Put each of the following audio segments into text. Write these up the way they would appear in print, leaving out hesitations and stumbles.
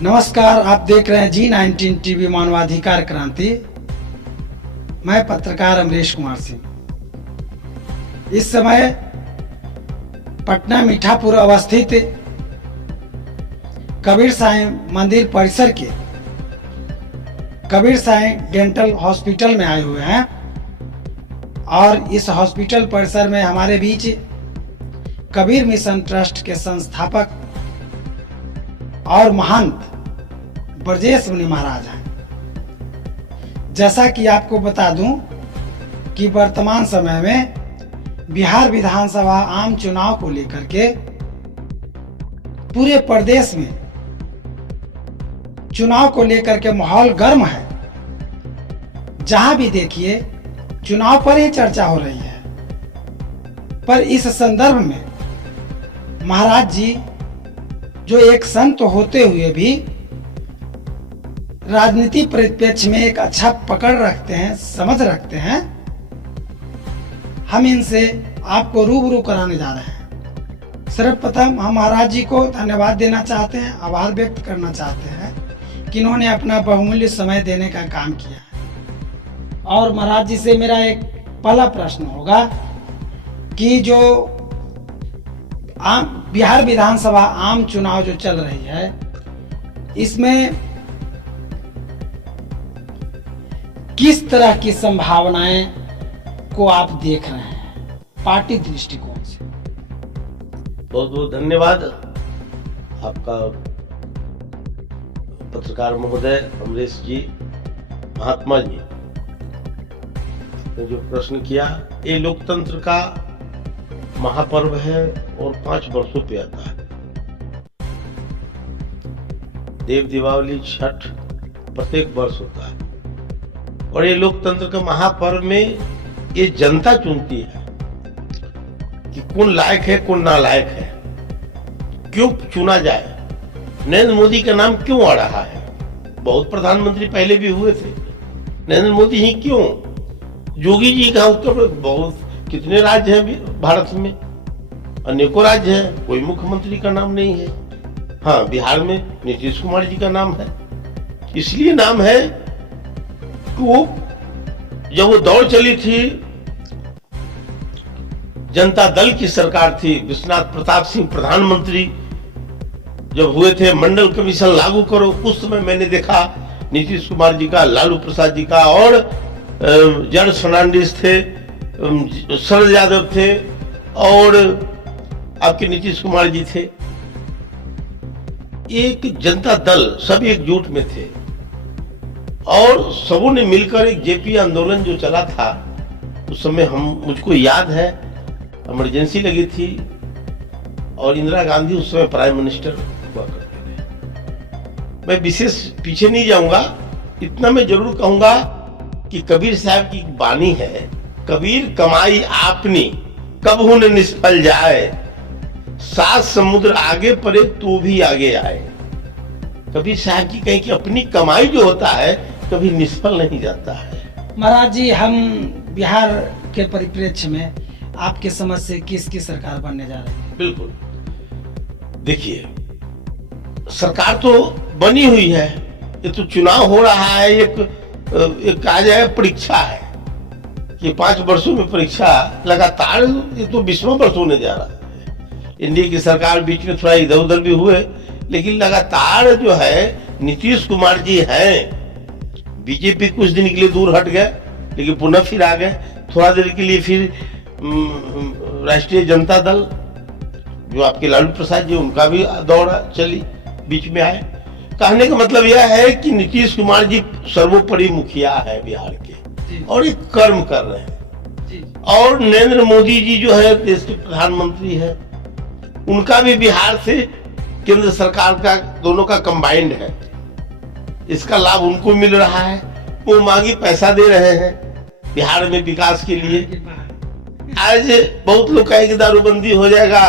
नमस्कार, आप देख रहे हैं G19 टीवी मानवाधिकार क्रांति। मैं पत्रकार अमरीश कुमार सिंह। इस समय पटना मीठापुर अवस्थित कबीर साईं मंदिर परिसर के कबीर साईं डेंटल हॉस्पिटल में आए हुए हैं और इस हॉस्पिटल परिसर में हमारे बीच कबीर मिशन ट्रस्ट के संस्थापक और महंत ब्रजेश मुनि महाराज हैं। जैसा कि आपको बता दूं कि वर्तमान समय में बिहार विधानसभा आम चुनाव को लेकर के पूरे प्रदेश में चुनाव को लेकर के माहौल गर्म है। जहां भी देखिए चुनाव पर ही चर्चा हो रही है। पर इस संदर्भ में महाराज जी जो एक संत होते हुए भी राजनीति परिप्रेक्ष्य में एक अच्छा पकड़ रखते हैं, समझ रखते हैं, हम इनसे आपको रूबरू कराने जा रहे हैं। सर्वप्रथम हम महाराज जी को धन्यवाद देना चाहते हैं, आभार व्यक्त करना चाहते हैं कि इन्होंने अपना बहुमूल्य समय देने का काम किया है। और महाराज जी से मेरा एक पहला प्रश्न होगा कि जो बिहार विधानसभा आम चुनाव जो चल रही है, इसमें किस तरह की संभावनाएं को आप देख रहे हैं पार्टी दृष्टिकोण से? बहुत बहुत धन्यवाद आपका पत्रकार महोदय अमरीश जी, महात्मा जी ने जो प्रश्न किया। ये लोकतंत्र का महापर्व है और 5 वर्षों पे आता है। देव दीपावली छठ प्रत्येक वर्ष होता है और ये लोकतंत्र के महापर्व में ये जनता चुनती है कि कौन लायक है कौन नालायक है, क्यों चुना जाए, नरेंद्र मोदी का नाम क्यों आ रहा है। बहुत प्रधानमंत्री पहले भी हुए थे, नरेंद्र मोदी ही क्यों, योगी जी का उत्तर प्रदेश, बहुत कितने राज्य हैं भारत में, अनेकों राज्य हैं, कोई मुख्यमंत्री का नाम नहीं है। हाँ, बिहार में नीतीश कुमार जी का नाम है। इसलिए नाम है कि वो जब वो दौड़ चली थी, जनता दल की सरकार थी, विश्वनाथ प्रताप सिंह प्रधानमंत्री जब हुए थे, मंडल कमीशन लागू करो, उस समय मैंने देखा नीतीश कुमार जी का, लालू प्रसाद जी का और जॉर्ज फर्नांडिस थे, शरद यादव थे और आपके नीतीश कुमार जी थे। एक जनता दल सब एकजुट में थे और सबों ने मिलकर एक जेपी आंदोलन जो चला था, उस समय मुझको याद है इमरजेंसी लगी थी और इंदिरा गांधी उस समय प्राइम मिनिस्टर हुआ करते थे। मैं विशेष पीछे नहीं जाऊंगा, इतना मैं जरूर कहूंगा कि कबीर साहब की बानी है, कबीर कमाई आपनी कब हुन निष्फल जाए, 7 समुद्र आगे पड़े तो भी आगे आए। कबीर साहब की कहीं कि अपनी कमाई जो होता है कभी निष्फल नहीं जाता है। महाराज जी, हम बिहार के परिप्रेक्ष्य में आपके समझ से किसकी सरकार बनने जा रही है? बिल्कुल, देखिए सरकार तो बनी हुई है, ये तो चुनाव हो रहा है, एक कहा जाए परीक्षा है कि 5 वर्षों में परीक्षा लगातार, ये तो 20वां वर्ष होने जा रहा है। इंडिया की सरकार बीच में थोड़ा इधर उधर भी हुए, लेकिन लगातार जो है नीतीश कुमार जी हैं। बीजेपी कुछ दिन के लिए दूर हट गए, लेकिन पुनः फिर आ गए। थोड़ा देर के लिए फिर राष्ट्रीय जनता दल जो आपके लालू प्रसाद जी, उनका भी दौरा चली, बीच में आए। कहने का मतलब यह है कि नीतीश कुमार जी सर्वोपरि मुखिया है बिहार के और एक कर्म कर रहे हैं। और नरेंद्र मोदी जी जो है देश के प्रधानमंत्री है, उनका भी बिहार से केंद्र सरकार का दोनों का कंबाइंड है, इसका लाभ उनको मिल रहा है। वो मांगी पैसा दे रहे हैं बिहार में विकास के लिए। आज बहुत लोग कहेंगे दारूबंदी हो जाएगा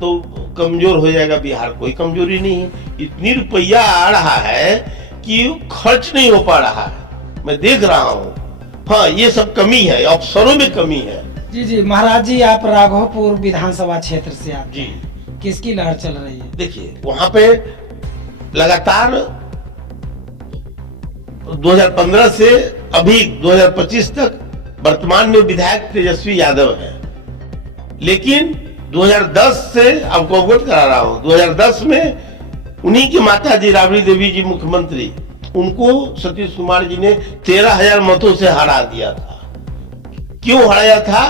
तो कमजोर हो जाएगा बिहार, कोई कमजोरी नहीं है। इतनी रुपया आ रहा है कि खर्च नहीं हो पा रहा है, मैं देख रहा हूँ। हाँ, ये सब कमी है, अफसरों में कमी है। जी जी महाराज जी, आप राघोपुर विधानसभा क्षेत्र से आप जी, किसकी लहर चल रही है? देखिए वहां पे लगातार 2015 से अभी 2025 तक वर्तमान में विधायक तेजस्वी यादव है। लेकिन 2010 से आपको अवगत करा रहा हूं, 2010 में उन्हीं की माता जी राबड़ी देवी जी मुख्यमंत्री, उनको सतीश कुमार जी ने 13,000 मतों से हरा दिया था। क्यों हराया था?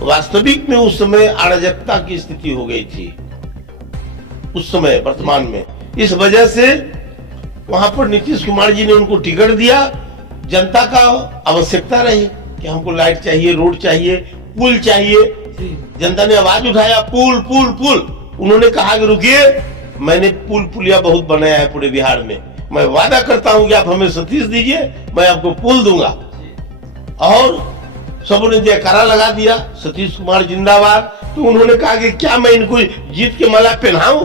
वास्तविक में उस समय अराजकता की स्थिति हो गई थी उस समय वर्तमान में। इस वजह से वहां पर नीतीश कुमार जी ने उनको टिकट दिया। जनता का आवश्यकता रही कि हमको लाइट चाहिए, रोड चाहिए, पुल चाहिए। जनता ने आवाज उठाया, पुल पुल पुल। उन्होंने कहा कि रुकिए, मैंने पुल पुलिया बहुत बनाया है पूरे बिहार में, मैं वादा करता हूं कि आप हमें सतीश दीजिए, मैं आपको पुल दूंगा। और सबों ने जयकारा लगा दिया, सतीश कुमार जिंदाबाद। तो उन्होंने कहा कि क्या मैं इनको जीत के माला पहनाऊं?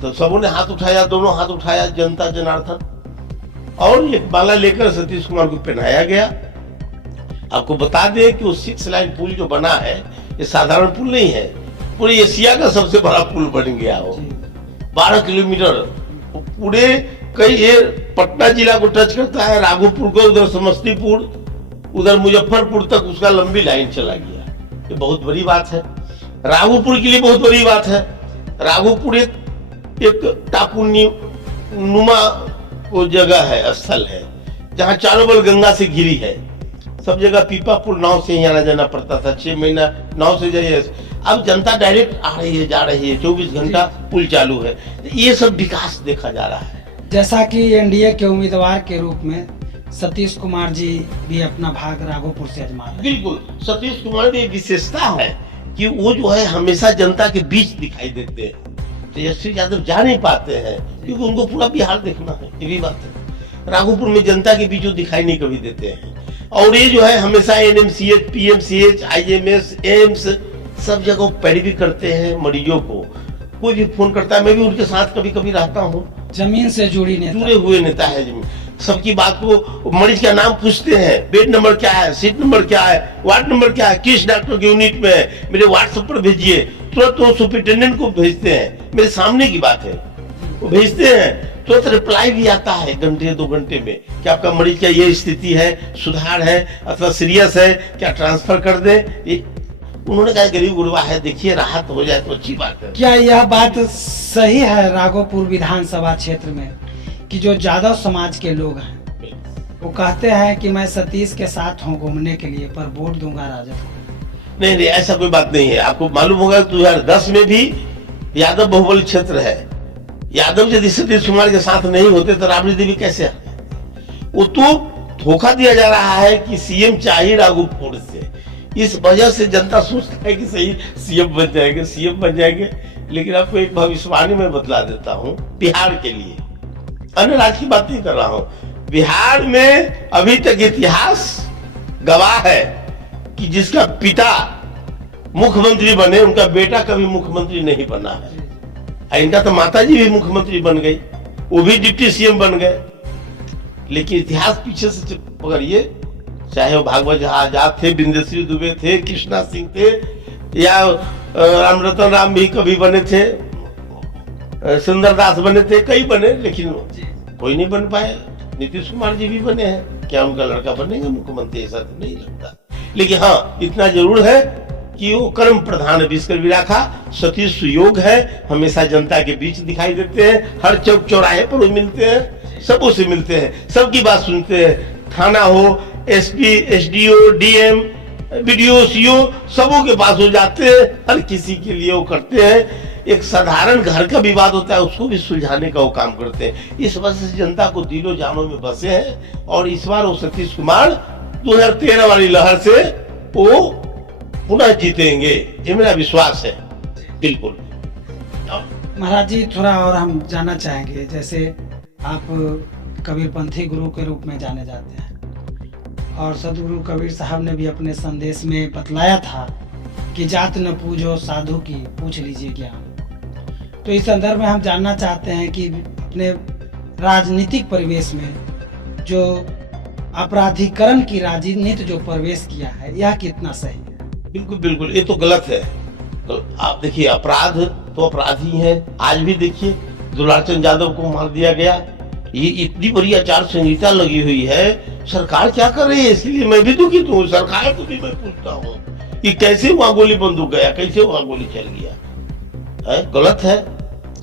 तो सबों ने हाथ उठाया, दोनों हाथ उठाया, जनता जनार्दन, और ये माला लेकर सतीश कुमार को पहनाया गया। आपको बता दें कि वो 6 लाइन पुल जो बना है, ये साधारण पुल नहीं है, पूरे एशिया का सबसे बड़ा पुल बन गया हो। 12 किलोमीटर पूरे, कई ये पटना जिला को टच करता है, राघोपुर को, उधर समस्तीपुर, उधर मुजफ्फरपुर तक उसका लंबी लाइन चला गया। ये बहुत बड़ी बात है, राघोपुर के लिए बहुत बड़ी बात है। राघोपुर एक टापू नुमा वो जगह है, स्थल है, जहाँ चारों बगल गंगा से घिरी है। सब जगह पीपा पुल नाव से ही आना जाना पड़ता था, 6 महीना नाव से जाइए। अब जनता डायरेक्ट आ रही है, जा रही है, 24 घंटा पुल चालू है। ये सब विकास देखा जा रहा है। जैसा कि एनडीए के उम्मीदवार के रूप में सतीश कुमार जी भी अपना भाग राघोपुर से आजमा रहे हैं। बिल्कुल, सतीश कुमार की विशेषता है कि वो जो है हमेशा जनता के बीच दिखाई देते हैं। तेजस्वी यादव जा नहीं पाते हैं क्योंकि उनको पूरा बिहार देखना है, ये भी बात है। राघोपुर में जनता के बीच वो दिखाई नहीं कभी देते हैं। और ये जो है हमेशा एनएमसीएच, पीएमसीएच, आईएमएस, एम्स, सब जगह पैरवी करते हैं मरीजों को। कोई भी फोन करता है, मैं भी उनके साथ कभी कभी रहता हूँ। जमीन से जुड़ी नेता, जुड़े हुए नेता है। सबकी बात को, मरीज का नाम पूछते हैं, बेड नंबर क्या है, सीट नंबर क्या है, वार्ड नंबर क्या है, किस डॉक्टर के यूनिट में है, मेरे व्हाट्सएप पर भेजिए। तुरंत वो सुपरिटेंडेंट को भेजते हैं, मेरे सामने की बात है, वो भेजते हैं। तुरंत रिप्लाई भी आता है घंटे 2 घंटे में कि आपका मरीज का ये स्थिति है, सुधार है अथवा सीरियस है, क्या ट्रांसफर कर दें। उन्होंने कहा गरीब गुरबा है, देखिए राहत हो जाए तो अच्छी बात है। क्या यह बात सही है राघोपुर विधानसभा क्षेत्र में कि जो यादव समाज के लोग हैं वो कहते हैं कि मैं सतीश के साथ हूँ घूमने के लिए, पर वोट दूंगा राजद को? नहीं, ऐसा कोई बात नहीं है। आपको मालूम होगा 2010 में भी यादव बहुबल क्षेत्र है। यादव यदि सतीश कुमार के साथ नहीं होते तो राबड़ी देवी कैसे आते? वो तो धोखा दिया जा रहा है कि सीएम चाहिए राघोपुर से। इस वजह से जनता सोचता है कि सही सीएम बन जाएंगे। लेकिन आपको एक भविष्यवाणी में बतला देता हूँ बिहार के लिए, अन्य राज्य की बात नहीं कर रहा हूँ। बिहार में अभी तक इतिहास गवाह है कि जिसका पिता मुख्यमंत्री बने, उनका बेटा कभी मुख्यमंत्री नहीं बना है। इनका तो माताजी भी मुख्यमंत्री बन गई, वो भी डिप्टी सीएम बन गए। लेकिन इतिहास पीछे से पकड़िए, चाहे वो भागवत आजाद थे, बिंदेश्वरी दुबे थे, कृष्णा सिंह थे, या रामरतन राम भी कभी बने थे, सुंदरदास बने थे, कई बने, लेकिन कोई नहीं बन पाए। नीतीश कुमार जी भी बने हैं, क्या उनका लड़का बनेगा मुख्यमंत्री? ऐसा तो नहीं लगता। लेकिन हाँ, इतना जरूर है कि वो कर्म प्रधान विश्व विराखा सतीश सुयोग है, हमेशा जनता के बीच दिखाई देते हैं। हर चौक चौराहे पर वो मिलते हैं, सबों से मिलते हैं, सबकी बात सुनते हैं। थाना हो, SP, SDO, DM, BDO, CO, सबों के पास हो जाते हैं, हर किसी के लिए वो करते हैं। एक साधारण घर का विवाद होता है, उसको भी सुलझाने का वो काम करते हैं। इस वजह से जनता को दिलों जानों में बसे हैं। और इस बार वो सतीश कुमार 2013 वाली लहर से वो पुनः जीतेंगे, ये मेरा विश्वास है। बिल्कुल महाराज जी, थोड़ा और हम जानना चाहेंगे, जैसे आप कबीरपंथी गुरु के रूप में जाने जाते हैं और सदगुरु कबीर साहब ने भी अपने संदेश में बतलाया था कि जात न पूजो साधु की पूछ लीजिए ज्ञान। तो इस संदर्भ में हम जानना चाहते हैं कि अपने राजनीतिक परिवेश में जो अपराधीकरण की राजनीति जो प्रवेश किया है, यह कितना सही है? बिल्कुल बिल्कुल, ये तो गलत है। तो आप देखिए, अपराध तो अपराधी हैं। आज भी देखिए, दुलारचंद यादव को मार दिया गया। ये इतनी बड़ी आचार संहिता लगी हुई है, सरकार क्या कर रही है? इसलिए मैं भी दुखित हूँ। सरकार को भी मैं पूछता हूँ कि कैसे वहां गोली बंदूक गया, कैसे वहां गोली चल गया है? गलत है।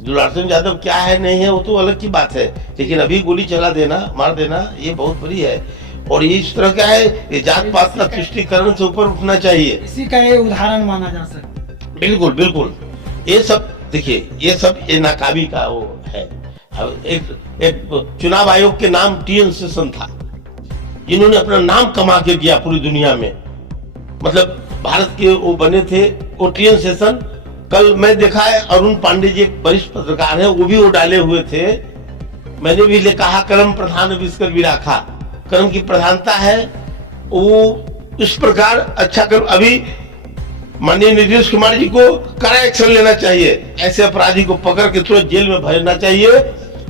दुलारचंद यादव क्या है नहीं है वो तो अलग की बात है, लेकिन अभी गोली चला देना, मार देना, ये बहुत बड़ी है। और ये इस तरह का है, ये जात पात का तुष्टिकरण से ऊपर उठना चाहिए। इसी का ये उदाहरण माना जा सकता है। बिल्कुल बिल्कुल। ये सब देखिए, ये सब ये नाकाबी का वो है। अब एक चुनाव आयोग के नाम टीएन शेषन था, जिन्होंने अपना नाम कमा के दिया पूरी दुनिया में। मतलब भारत के वो बने थे वो टीएन शेषन। कल मैं देखा है अरुण पांडे जी एक वरिष्ठ पत्रकार है, वो भी वो डाले हुए थे। मैंने भी कहा कर्म प्रधान विस्कर भी रखा, कर्म की प्रधानता है वो इस प्रकार अच्छा कर। अभी माननीय नीतीश कुमार जी को कड़ा एक्शन लेना चाहिए, ऐसे अपराधी को पकड़ के तुरंत जेल में भेजना चाहिए।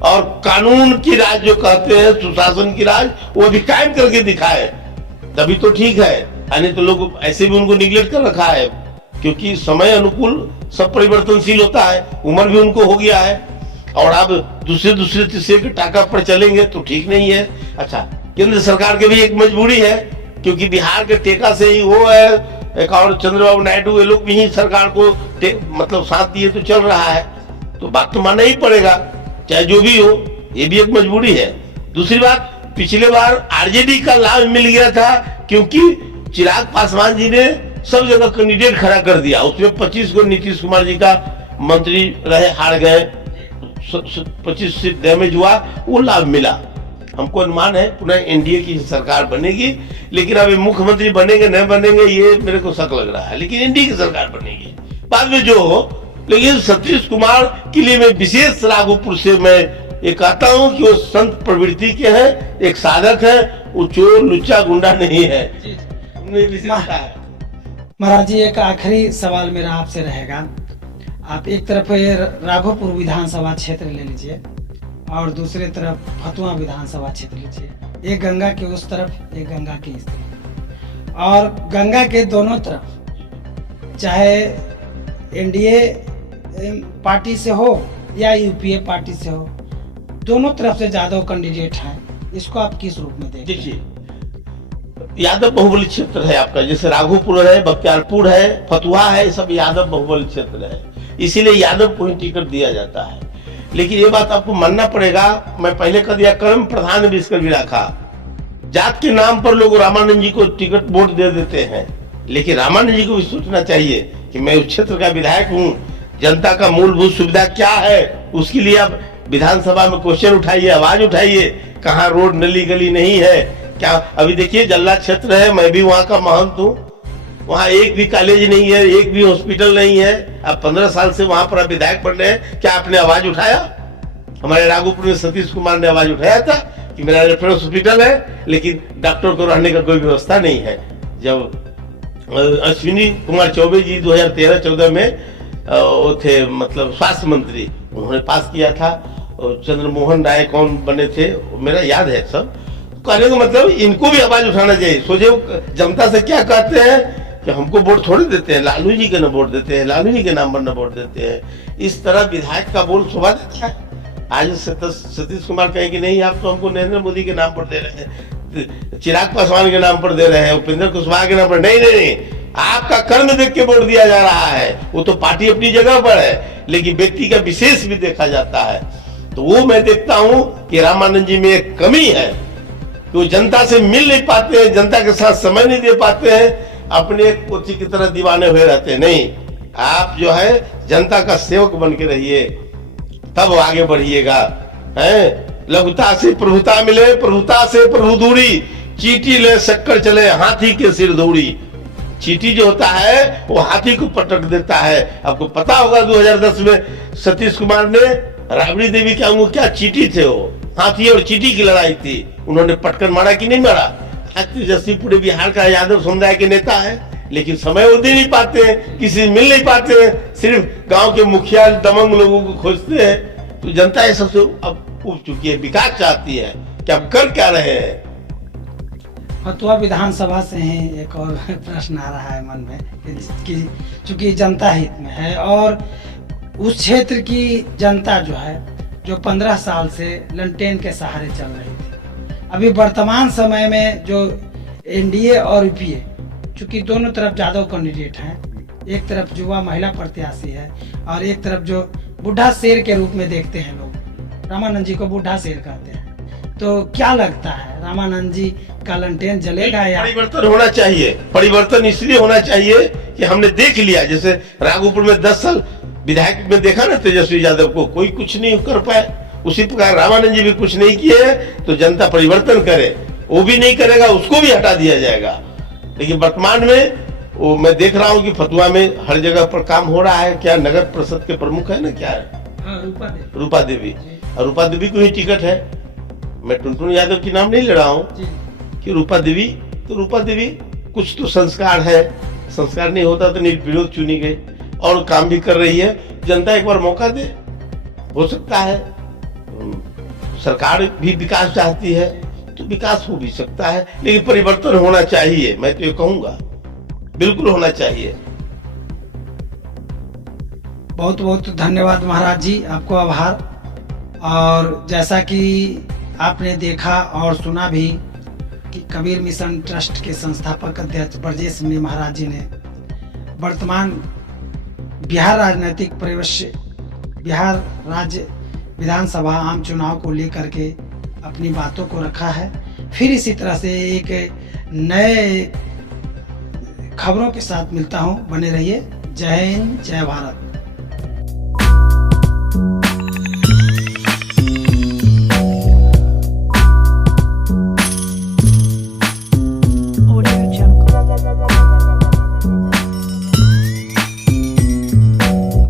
और कानून की राज जो कहते हैं, सुशासन की राज, वो भी कायम करके दिखाए, तभी तो ठीक है। यानी तो लोग ऐसे भी उनको निगलेक्ट कर रखा है, क्योंकि समय अनुकूल सब परिवर्तनशील होता है, उम्र भी उनको हो गया है। और अब दूसरे तीसरे के टाका पर चलेंगे तो ठीक नहीं है। अच्छा, केंद्र सरकार की भी एक मजबूरी है, क्योंकि बिहार के टेका से ही वो है, एक और चंद्रबाबू नायडू, ये लोग भी ही सरकार को मतलब साथ दिए तो चल रहा है, तो बात तो मानना ही पड़ेगा, चाहे जो भी हो। ये भी एक मजबूरी है। दूसरी बात, पिछले बार आरजेडी का लाभ मिल गया था, क्योंकि चिराग पासवान जी ने सब जगह कैंडिडेट खड़ा कर दिया। उसमें 25 को नीतीश कुमार जी का मंत्री रहे, हार गए, 25 सीट डैमेज हुआ, वो लाभ मिला। हमको अनुमान है पुनः एनडीए की सरकार बनेगी, लेकिन अभी मुख्यमंत्री बनेंगे नहीं बनेंगे ये मेरे को शक लग रहा है, लेकिन एनडीए की सरकार बनेगी बाद में जो हो। लेकिन सतीश कुमार के लिए मैं विशेष राघोपुर से मैं ये कहता हूँ कि वो संत प्रवृत्ति के हैं, एक साधक है, वो चोर लुच्चा गुंडा नहीं है। महाराज जी, एक आखिरी सवाल मेरा आपसे रहेगा। आप एक तरफ ये राघोपुर विधानसभा क्षेत्र ले लीजिए और दूसरी तरफ फतुहा विधानसभा क्षेत्र लीजिए। एक गंगा के उस तरफ, एक गंगा के इस तरफ, और गंगा के दोनों तरफ चाहे एनडीए पार्टी से हो या यूपीए पार्टी से हो, दोनों तरफ से यादव कैंडिडेट हैं। इसको आप किस रूप में देखते हैं? देखिए, यादव बहुबली क्षेत्र है आपका, जैसे राघोपुर है, बख्तियारपुर है, फतुहा है, सब यादव बहुबली क्षेत्र है, इसीलिए यादव को ही टिकट दिया जाता है। लेकिन ये बात आपको मानना पड़ेगा, मैं पहले कह दिया कर्म प्रधान विस्कर भी रखा। जात के नाम पर लोग रामानंद जी को टिकट वोट दे देते हैं, लेकिन रामानंद जी को भी सोचना चाहिए कि मैं उस क्षेत्र का विधायक हूँ, जनता का मूलभूत सुविधा क्या है, उसके लिए आप विधानसभा में क्वेश्चन उठाइए, आवाज उठाइए। कहाँ रोड नली गली नहीं है क्या? अभी देखिए जल्ला क्षेत्र है, मैं भी वहाँ का महंत हूँ, वहाँ एक भी कॉलेज नहीं है, एक भी हॉस्पिटल नहीं है। अब 15 साल से वहां पर विधायक बन रहे हैं, क्या आपने आवाज उठाया? हमारे राघोपुर में सतीश कुमार ने आवाज उठाया था कि मेरा रेफरेंस हॉस्पिटल है, लेकिन डॉक्टर को रहने का कोई व्यवस्था नहीं है। जब अश्विनी कुमार चौबे जी 2013-14 में वो थे मतलब स्वास्थ्य मंत्री, उन्होंने पास किया था। चंद्रमोहन राय कौन बने थे मेरा याद है सब। कहने का मतलब इनको भी आवाज उठाना चाहिए। सोचे जनता से क्या कहते हैं कि हमको वोट थोड़े देते हैं, लालू जी के न वोट देते हैं, लालू जी के नाम पर न वोट देते हैं। इस तरह विधायक का बोल शोभा देता है। आज सतीश कुमार कहें कि नहीं आप तो हमको नरेंद्र मोदी के नाम पर दे रहे हैं, चिराग पासवान के नाम पर दे रहे हैं, उपेंद्र कुशवाहा के नाम पर, नहीं नहीं नहीं, आपका कर्म देख के वोट दिया जा रहा है। वो तो पार्टी अपनी जगह पर है, लेकिन व्यक्ति का विशेष भी देखा जाता है। तो वो मैं देखता हूं कि रामानंद जी में एक कमी है कि वो जनता से मिल नहीं पाते हैं, जनता के साथ समय नहीं दे पाते हैं, अपने पोथी की तरह दीवाने हुए रहते हैं। नहीं, आप जो है जनता का सेवक बन के रहिए, तब आगे बढ़िएगा। हैं, लघुता से प्रभुता मिले, प्रभुता से प्रभु दूरी, चीटी ले शक्कर चले हाथी के सिर दौड़ी। चीटी जो होता है वो हाथी को पटक देता है। आपको पता होगा 2010 में सतीश कुमार ने राबड़ी देवी के अंगू क्या चीटी थे, वो हाथी और चीटी की लड़ाई थी, उन्होंने पटकर मारा कि नहीं मारा। आज तेजस्वी पूरे बिहार का यादव समुदाय के नेता है, लेकिन समय वो दे नहीं पाते हैं, किसी से मिल नहीं पाते हैं, सिर्फ गांव के मुखिया दमंग लोगों को खोजते हैं। तो जनता ये सबसे अब उब चुकी है, विकास चाहती है कि अब कर क्या रहे हैं। फतुहा विधानसभा से ही एक और प्रश्न आ रहा है मन में कि चूंकि जनता हित में है और उस क्षेत्र की जनता जो है जो 15 साल से लंटेन के सहारे चल रही थी। अभी वर्तमान समय में जो एनडीए और यूपीए, चूंकि दोनों तरफ जादव कैंडिडेट हैं, एक तरफ युवा महिला प्रत्याशी है और एक तरफ जो बुढ़ा शेर के रूप में देखते हैं लोग, रामानंद जी को बुढ़ा शेर कहते हैं। तो क्या लगता है, रामानंद जी का लंटेन जलेगा या? परिवर्तन होना चाहिए। परिवर्तन इसलिए होना चाहिए कि हमने देख लिया, जैसे राघोपुर में 10 साल विधायक में देखा ना तेजस्वी यादव को, कोई कुछ नहीं कर पाए। उसी प्रकार रामानंद जी भी कुछ नहीं किए, तो जनता परिवर्तन करे। वो भी नहीं करेगा, उसको भी हटा दिया जाएगा। लेकिन वर्तमान में वो मैं देख रहा हूँ कि फतुहा में हर जगह पर काम हो रहा है। क्या नगर परिषद के प्रमुख है ना, क्या है, रूपा देवी। और रूपा देवी को ही टिकट है। मैं टुनटुन यादव की नाम नहीं ले रहा हूँ कि रूपा देवी, तो रूपा देवी कुछ तो संस्कार है, संस्कार नहीं होता तो निर्विरोध चुनी गई और काम भी कर रही है। जनता एक बार मौका दे, हो सकता है। सरकार भी विकास चाहती है तो विकास हो भी सकता है, लेकिन परिवर्तन होना चाहिए। मैं तो ये कहूंगा, बिल्कुल होना चाहिए। बहुत बहुत धन्यवाद महाराज जी, आपको आभार। और जैसा कि आपने देखा और सुना भी कि कबीर मिशन ट्रस्ट के संस्थापक अध्यक्ष ब्रजेश मुनि महाराज जी ने वर्तमान बिहार राजनीतिक परिवेश, बिहार राज्य विधानसभा आम चुनाव को लेकर के अपनी बातों को रखा है। फिर इसी तरह से एक नए खबरों के साथ मिलता हूं, बने रहिए। जय हिंद, जय भारत।